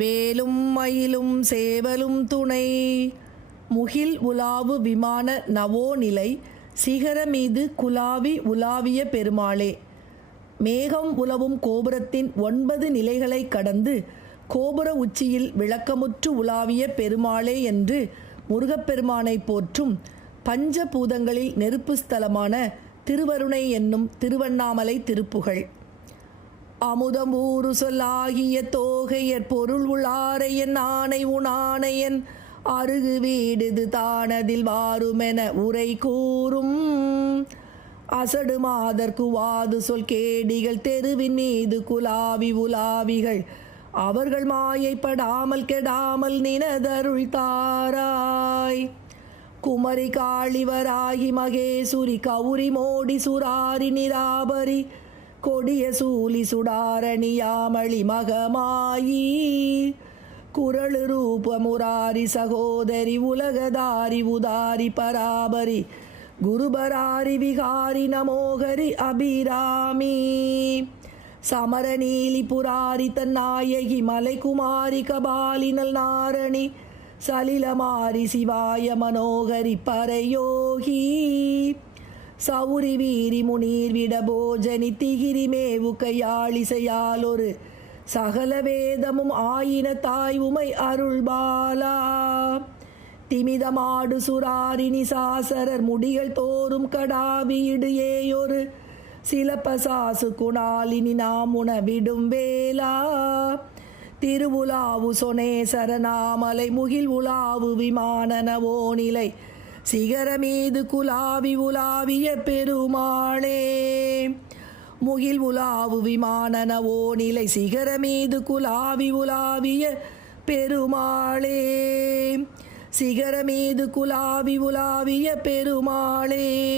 வேலும் மயிலும் சேவலும் துணை. முகில் உலாவு விமான நவோநிலை சிகர மீது குலாவி உலாவிய பெருமாளே. மேகம் உலவும் கோபுரத்தின் ஒன்பது நிலைகளை கடந்து கோபுர உச்சியில் விளக்கமுற்று உலாவிய பெருமாளே என்று முருகப்பெருமானை போற்றும் பஞ்சபூதங்களில் நெருப்பு ஸ்தலமான திருவருணை என்னும் திருவண்ணாமலை திருப்புகழ் அமுதமூறு சொல்லாகிய தோகையற் பொருள் உளாரையன் ஆணை உணானையன் அருகு வீடுது தானதில் வாருமென உரை கூறும். அசடு மாதற்கு வாது சொல் கேடிகள் தெருவின் மீது குலாவி உலாவிகள். அவர்கள் மாயைப்படாமல் கெடாமல் நினதருள் தாராய். குமரி காளிவராகி மகேசுரி கௌரி மோடி சுராரி நிராபரி. கொடிய சூலி சுடாரணியாமளி மகமாயி. குரளு ரூப முராரி சகோதரி உலகதாரி உதாரி பராபரி குருபராரி விகாரி நமோகரி அபிராமி. சமரநீலி புராரி தன்னாயகி மலைக்குமாரி கபாலினல் நாரணி சலிலமாரி சிவாய மனோகரி பரயோகி. சௌரி வீரி முனீர் விட போஜனி திகிரி மேவு கையாளிசையாலொரு சகல வேதமும் ஆயின தாய் உமை அருள்பாலா. திமிதமாடு சுராரினி சாசரர் முடிகள் தோறும் கடாவியிடு ஏயொரு சிலப்பசாசு குணாலினி நாம் விடும் வேலா திருவுலாவு சொனேசரநாமலை முகில் உலாவு விமானனவோ நிலை சிகர மீது குலாவி உலாவிய பெருமாளே. முகில் உலாவு விமானனவோ நிலை சிகர மீது குலாவி உலாவிய பெருமாளே. சிகர மீது குலாவி உலாவிய பெருமாளே.